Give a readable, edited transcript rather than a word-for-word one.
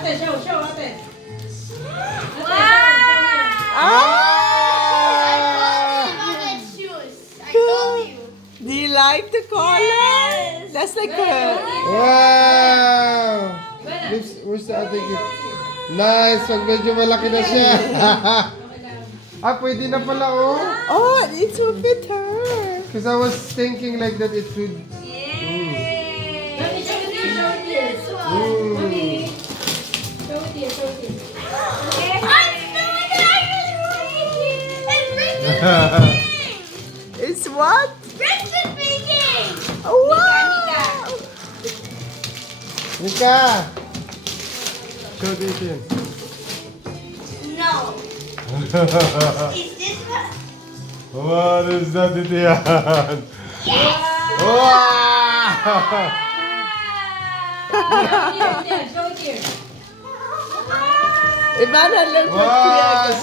Ate, show, ate. Wow! Do you like the color? That's like a... Wow! Where's the other gift? Nice! Pag medyo malaki na siya. Pwede na pala, oh. Oh, it will fit her. Because I was thinking like that it should... Yay! Mommy, show it here, show it here. Mm. Mommy, show it here, show it here. It's what? Breakfast baking! Oh, wow! Mika! Show this in. No. Is this what? What is that, Titian? Wow! Show it here, show it here. Ivana, look what Wow! Kuya